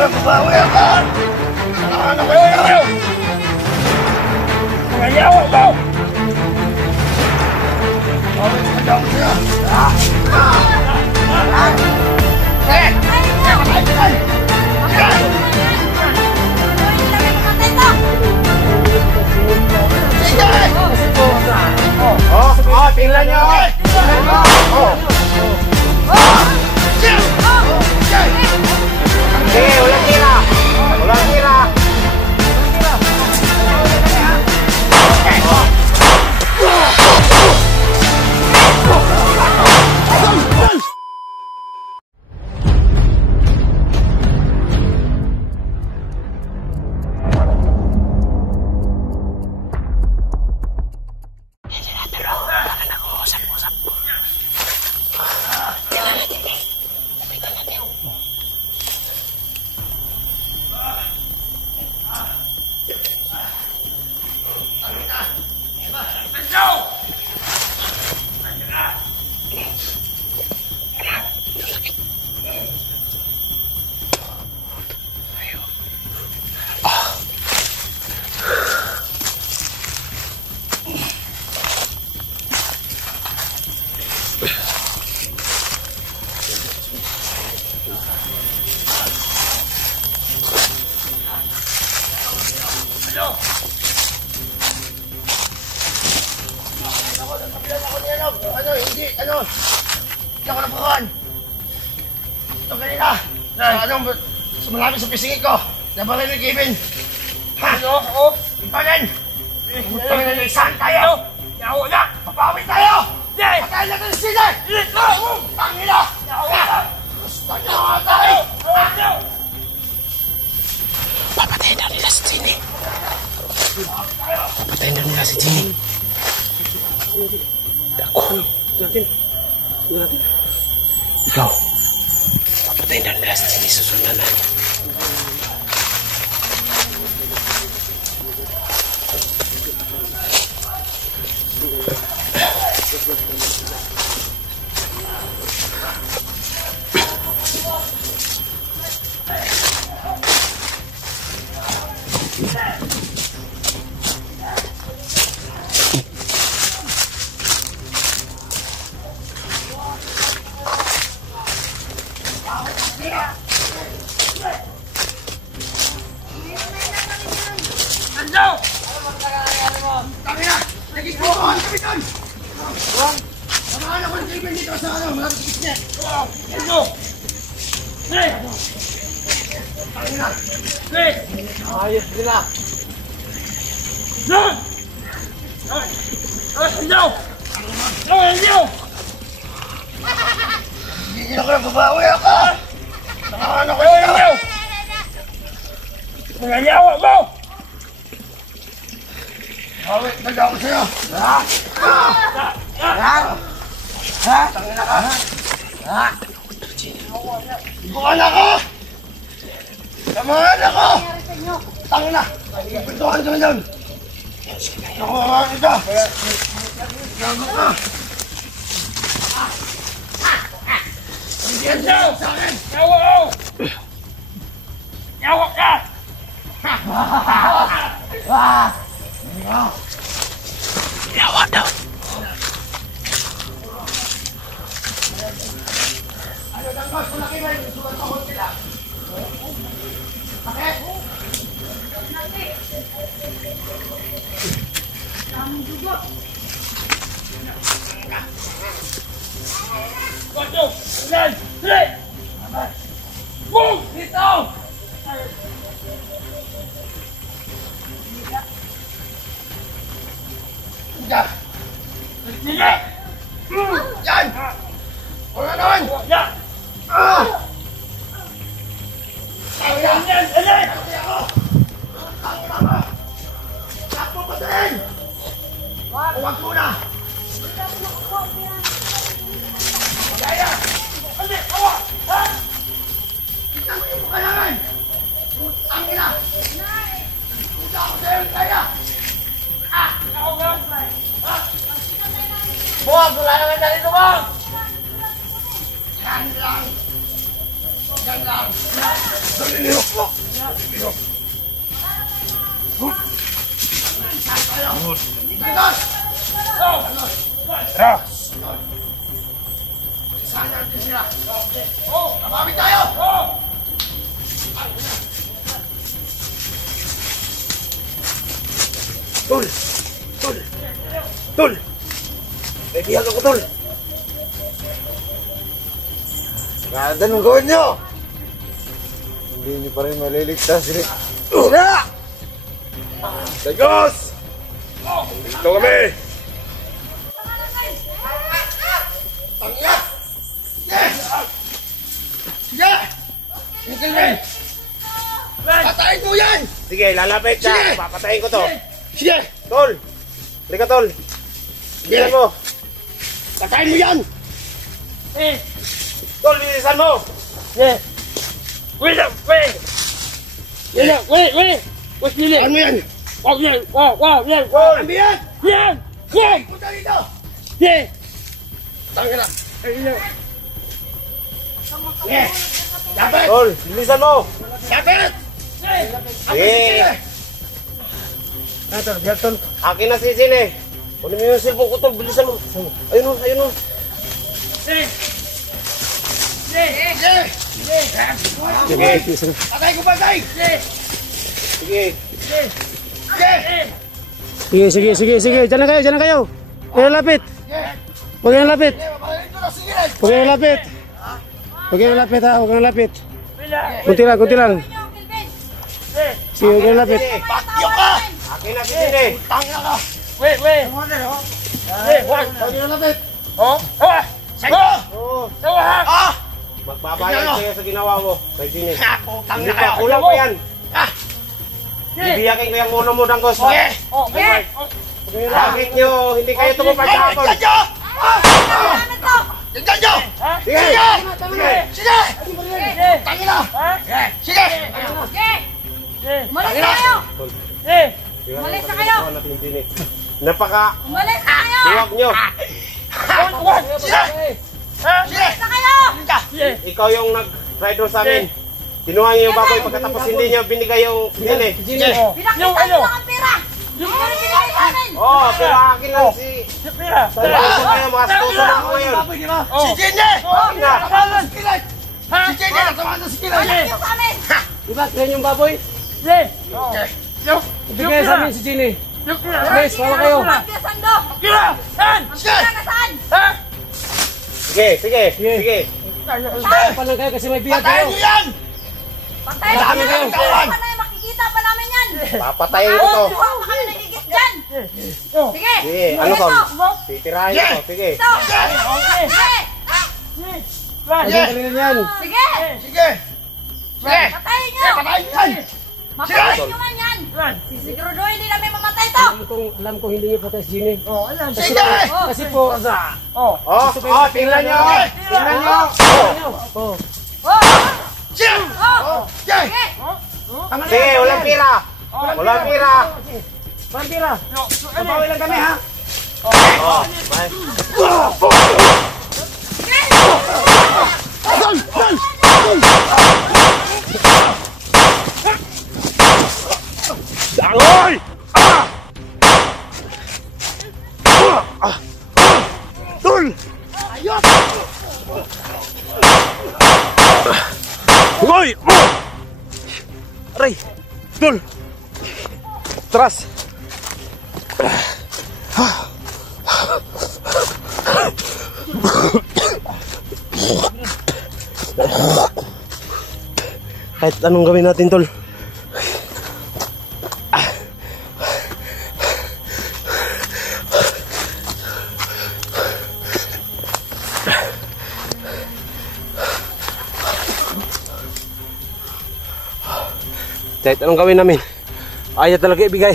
Babawi ako! Ano ko yun? Nangyawag mo! Bawit ka daw siya! Tingnan nyo! Sige, walang tira! Walang tira! Sumalapit sa pisingin ko. Nabalay ni Kevin. Ha? Oo. Ipanin. Putang na naisahan tayo. Yawa na. Papawi tayo. Patayin natin si Sine. Tangina. Yawa na. Gusto nyo nga tayo. Papatayin daw nila si Sine. Papatayin daw nila si Sine. Dako. Ikaw. Papatayin daw nila si Sine. Susundan na. Ayos sila. Hindi ako na babawi ako! Ano ko yun? Nangyawag mo! Bawit na daw sa'yo! Tangina ka! Bukan ako! Samahan ako! Tangina! Ipintuhan ko yun! Nakuha kita! Gago ka! Hindi yan sa akin! Yawa ako! Yawa ka! Yawa daw. Ano lang mas malaki ba yung sulat ako sila? Bakit? Daming dugo. Wajo! Ulan! Hili! Move! Dito! Diyan! Sige! Yan! Wala naman! Yan! Yan! Yan! Yan! Takbo pa din! Huwag mo na! Kaya! Hindi! Awa! Ha? Tignan mo yung kailangan! Putang ina! Punta ako sa'yo! Kaya! Ah! Ako ba? Ha? Bog! Wala naman na rito, Bog! Yan lang! Bilisan lang. Nalilihok mo. Nalilihok. Saan tayo? Ganon! Tara! Saan natin sila? Tabawin tayo! Tol! Tol! Tol! May bihag ako, Tol! Ganda nung gawin nyo! Hindi nyo pa rin maliligtas. Sila! Dagos! Dito kami! Tangya! Sige! Sige! Sige! Patayin mo yan! Sige, lalapit ka. Sige! Papatayin ko to. Sige! Tol! Halika, Tol. Bilisan mo. Patayin mo yan! Tol, bilisan mo. Wait! Ano yan? Tol! Ano yan? Punta dito! Tangya na! Sige! Dapat! Tol, bilisan mo. Dapat! Sige. Tol. Akin na si Sin eh. Kunin mo yung cellphone ko, Tol. Bilisan mo. Ayun o, ayun o. Sige! Sige. Patay ko patay! Sige. Sige! Sige. Diyan na kayo. Huwag na lapit. Huwag na lapit. Papalayin ko na, sige! Huwag na lapit. Huwag na lapit ha. Huwag na lapit. Kunti lang. Sige, huwag na lapit. Pakyo ka! Akin na si Sin eh. Tangya ka! Huwag na lapit! Sayo! Oo. Ah! Magbabayad kayo sa ginawa mo. Kay Sin eh. Putang Hindi na pa, kayo! kulang pa yan. Ah! Bibiyakin ko yung uno mo ng gusto. Sige! Bakit nyo? Hindi kayo tumupad sa akin. Tignan nyo! Tignan nyo! Sige. Sige! Tangya na! Sige! Umalis na kayo! Umalis na kayo. Napaka Umalis na kayo! duwag nyo. Sige! Sige! Umalis na kayo! Ikaw yung nag-rider sa amin. Kinuha nyo yung baboy pagkatapos hindi nyo binigay yung Sin eh. Pinakita mo lang ang pera! Hindi mo rin binigay sa amin! Oo, pero akin lang si... Talusin kayo, mga stuso na ako ngayon. Si Jenny! Akin na. Natamaan na si Kilay! Si Jenny! Natamaan na si Kilay! Walang yung sa amin! Diba, yan yung baboy? Ibigay sa amin si Ginny. Guys, wala kayo. Pagkaya sando! Sige! Pagkaya saan? Sige. Paano kayo kasi may biyag Patayin kayo? nyo yan! Pagkaya Wala kami saan? kawan. Paano yung makikita pa namin yan? Papatayin ko to. Huwag pa kami nagigit dyan! Sige! Sige, ano Ulit to? mo. Titirahin ko to, sige. Ito! Sige! Pagyan kanina yan. Sige! Sige! Sige! Patayin nyo! Patayin nyo yan! Mapatayin nyo man yan! Siguro hindi namin mamatay to! Alam kong hindi niyo patay si Ginny. Sige! Kasi po, Tingnan nyo. Tingnan nyo. oh, Sige! Oh! Sige! Sige! Sige, walang pira. Walang pira. Bandira. Mabawi lang kami ha. Dangoy! Tol! Hoy! Aray! Tol! Tras! Kahit anong gawin natin, Tol. Kahit anong gawin namin, ayaw talaga ibigay.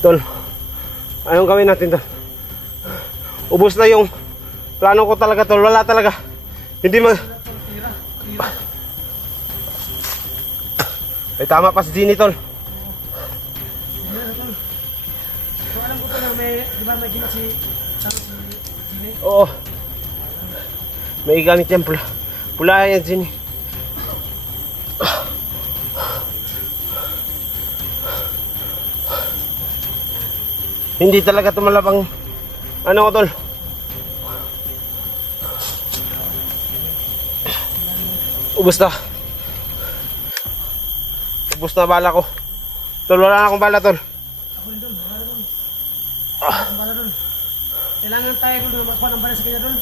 Tol, anong gawin natin, Tol? Ubus na yung plano ko talaga, Tol. Wala talaga. Hindi mag... Ay, tama pa si Ginny, Tol. alam ko na may, di ba may gina si Jimmy? Oo. May gamit yan, pula yan, Jimmy. Hindi talaga tumalabang ano ko, tol. Ubus na. Ubus na bala ko. Tol, wala na akong bala, tol. Ako rin doon, wala doon. Wala doon. Kailangan tayo doon magkuha ng bala sa kanya doon.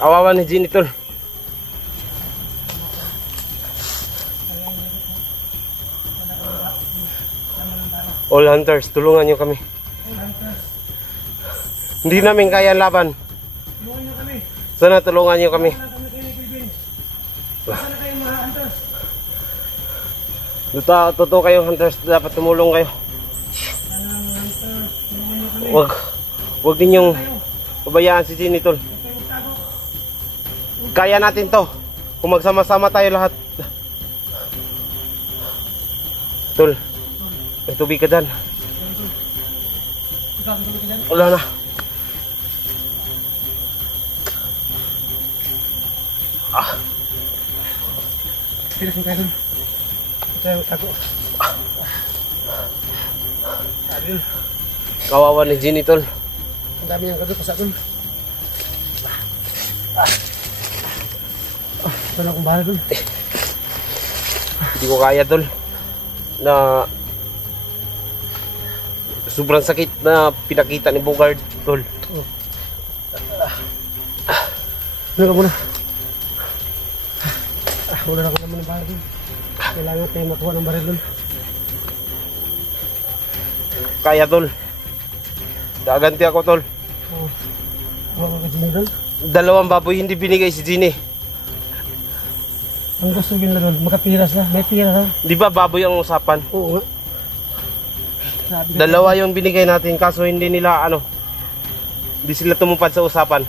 Kawawa ni Ginny, tol. All hunters, tulungan nyo kami. Hindi namin kaya laban. Tulungan nyo kami. Sana tulungan nyo kami. Wala kami kayo ni Kelvin. Sana kayo mga hunters. Totoo kayong hunters, dapat tumulong kayo. Sana mga hunters, tulungan nyo kami. Wag ninyong pabayaan si Ginny, tol. Kaya natin to. Kung magsama-sama tayo lahat. Tol, may tubig ka dyan. Wala na. Tiras mo tayo doon. Tayo tago. Kawawa ni Ginny, tol. Ang dami niyang gado pa sa doon. Sana akong bahala doon. Hindi ko kaya, tol. Na sobrang sakit na pinakita ni Bogard, tol. Ano ka muna? Wala na ako naman ng bahala doon. Kailangan tayo makuha ng baril doon. Kaya, tol. Gaganti ako, tol. Huwag ka Ginny doon. 2 baboy hindi binigay si Ginny. Ang gusto nila doon, makapiras na. May pira na. Di ba baboy ang usapan? Oo nga. Sabi ko, 2 yung binigay natin, kaso hindi nila hindi sila tumupad sa usapan.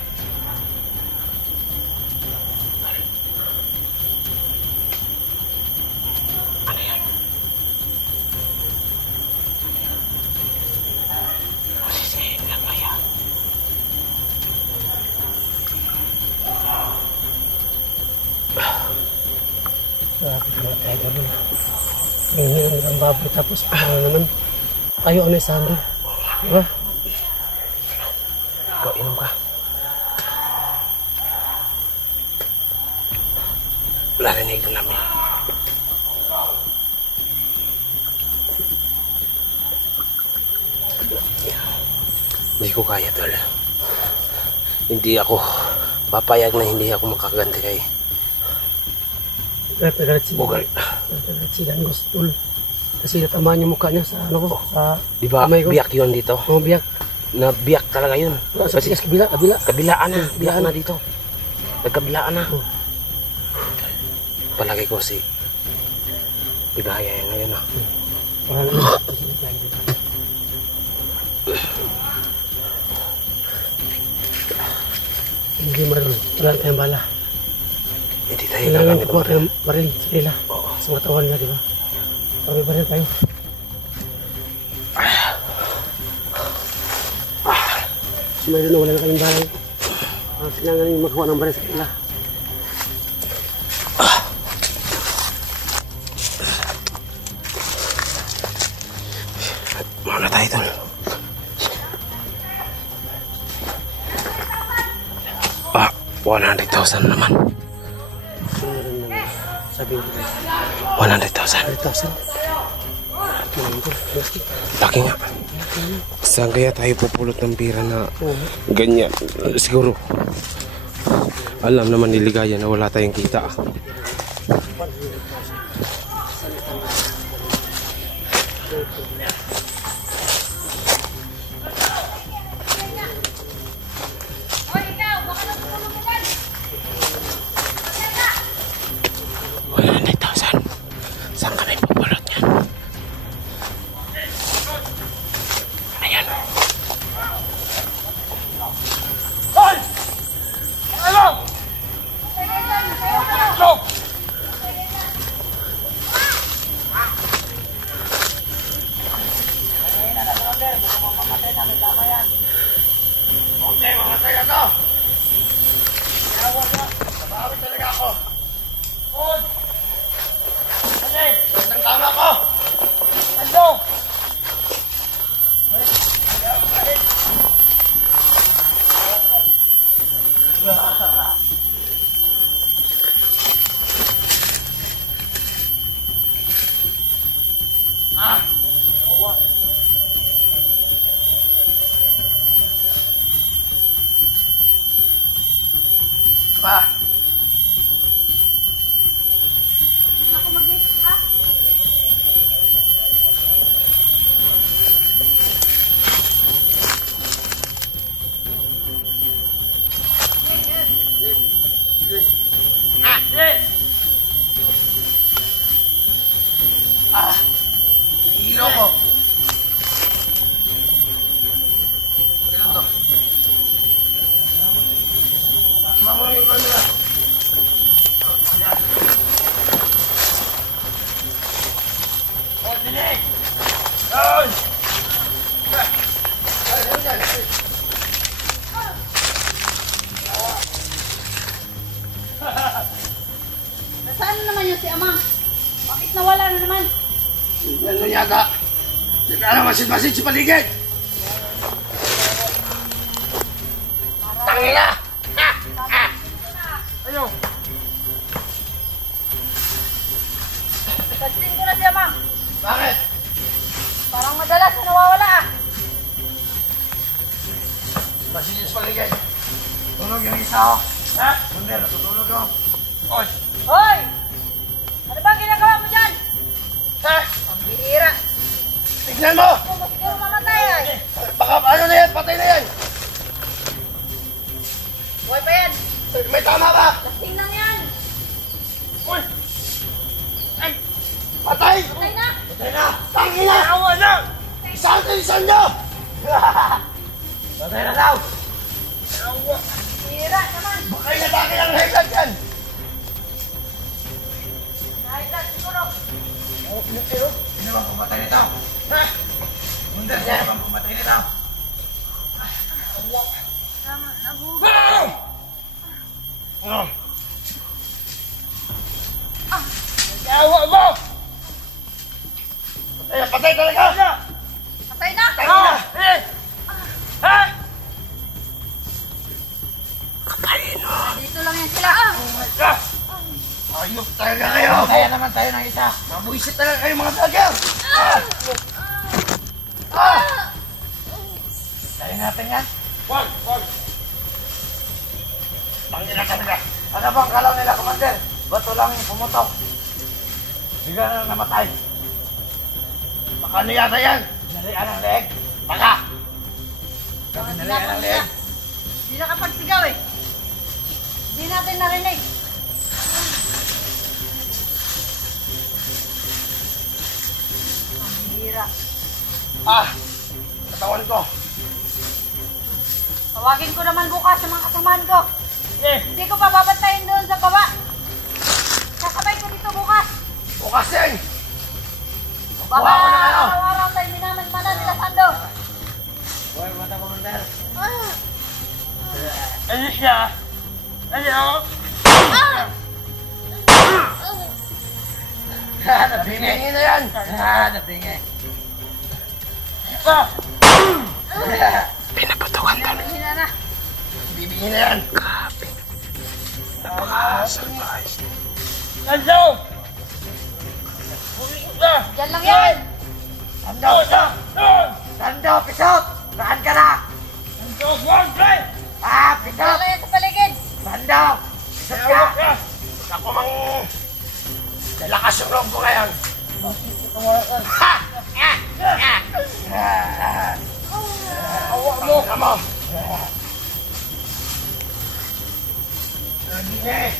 Ano yan? Masisihin lang kaya. sabi ko na tayo doon. Hingin ang baboy tapos ano naman. Tayo ang isa doon. Diba? Ikaw, inom ka. Narinig na namin. Hindi ko kaya, tol. Hindi ako papayag na hindi ako makaganti kay Galit si Bogard. Galit si Dangos tol. Kasi natamaan yung mukha niya sa ano ko. Sa Di ba kamay ko. biyak yun dito? Oo, biyak. Na biyak talaga yun. Sa tigas kabila. Kabilaan na. Biyak na dito. Nagkabilaan na. Palagay ko si Ibahaya yan ngayon na. Parang hindi marunong. Wala tayong bala. Hindi tayo Kailangan gagamit kukuha ng tayong baril sa kanila. Sa mga tawan nila, di ba? Kami baril tayo. Sumayon na wala na kayong bala. Kailangan yung makakuha ng baril sa kanila. Mauna tayo, tol. Ah, 100,000 naman. Sabi ko, 100,000. 100,000. Laki nga. Saan kaya tayo pupulot ng pira na ganyan? Siguro, alam naman ni Ligaya na wala tayong kita. Hoy, ikaw, baka natutulog ka dyan. 100,000. Saan kami pupulot yan? Ayan. Hoy! Ano? Ano? Okay, mamatay na to. Yawa na. Nabawi talaga ako. Hold! Ano? Ang tama ko! Ano? Ah! Awa! Pa! Hindi ako mag-get, ha? Ah! Hilo ko! Kailan to? Mama yung camera! Yan! O, dinig! Down! Nasaan na naman yun si Amang? Bakit nawala na naman? Ano yata? Hindi ka na masid-masid sa paligid! Tangina! Ano? Pansin ko na si Amang. Bakit? Parang madalas na nawawala ah. Masid sa paligid. Tulog yung isa ako. Ha? Hindi, natutulog ako. Oy! Hoy! Ano bang ginagawa mo dyan? Ha? Ang bihira. Tignan mo! Kung mas siguro mamatay ay. Baka ano na yan? Patay na yan! Buhay pa yan. May tama ba? Lasing lang yan. Uy! Ay! Patay! Patay na. Patay na! Tangina! Awa na! Isang nyo! Patay na daw! Awa! Bihira naman. Baka inatake ang headlight yan! Nahilat siguro. Sino bang pumatay nito? Ha? Hindi, sino bang pumatay nito? Tama, nabuhay. Ano? Nag-awa mo! Patay talaga! Patay na. Tangina! Ha? Dito lang yan sila. Ayok talaga kayo! Kaya naman tayo ng isa. Mabuisit talaga kayo mga vlogger! Tayo natin yan. Wag! Tangina talaga. Ano bang kalaw nila, Commander? Bato lang yung pumutok. Bigla na lang namatay. Baka ano yata yan? Nalian ang leeg. Baka! Nalian ang leeg. Hindi nakapagsigaw eh. Hindi natin narinig. Ang bihira. Katawan ko. Tawagin ko naman bukas sa mga kasamahan ko. Hindi ko pa babantayin doon sa baba. Kasabay ko dito bukas. Bukas yan! Baka Buha ko na kayo! araw-araw tayo minaman-manan nila Sando. Buhay mata, Commander. Ano siya? Ano? Nabingi na yan! Nabingi. Pinaputukan ka. Hina na. Bibingi na yan! Napaka-surprise. Nando! Diyan lang yan. Nando, pisot! Nando, pisot! Saan ka na? Nando, one play! Diyan Pisot! lang yan sa paligid. Nando! Pisot ka! Ako mang... Lalakas yung loob ko ngayon. Ha! Awa mo! Awa mo! Nagine!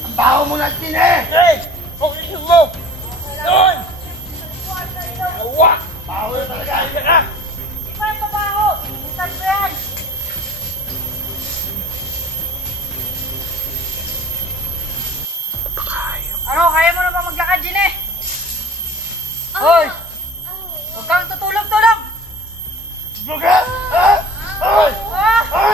Ang baho mo nagine! Hey! Pagkisin mo! Doon! Awa! Baho na talaga! Hindi ka! Di ba yung trabaho? Minsan ko yan. Ano, kaya mo na ba maglakad, Gine? Hoy! Huwag kang tutulog-tulog! Buka! Ha? Hoy! Ah!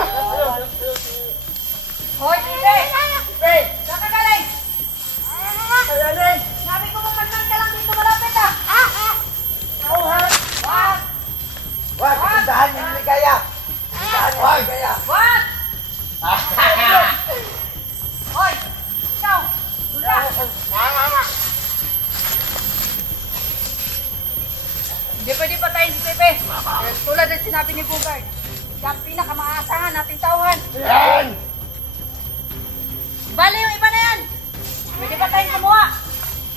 patayin si Pepe. Tulad ng sinabi ni Bugard, siya ang pinakamaasahan nating tauhan. Yan! Bali yung iba na yan. Pwede ba tayong kumuha?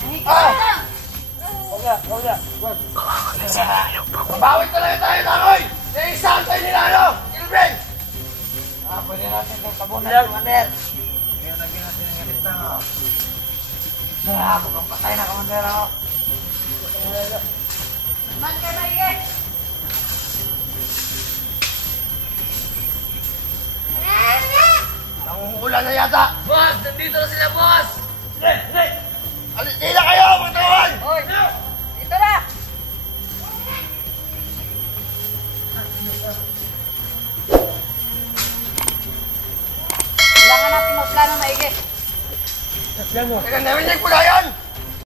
Nahigit lang. Mabawit talaga tayo, Langoy! Naisahan tayo nila, ano? Kilben! Pwede natin itong tabunan yung Commander. Kaya lagyan natin yung galit na, oh. Mukhang patay na, Commander, oh. Man kayo maigit. Nangungulan na yata. Boss, nandito na sila, boss! Hindi na kayo, mga tawag! Hoy, dito na. Kailangan natin magplano maigit. Teka, narinig ko na yan!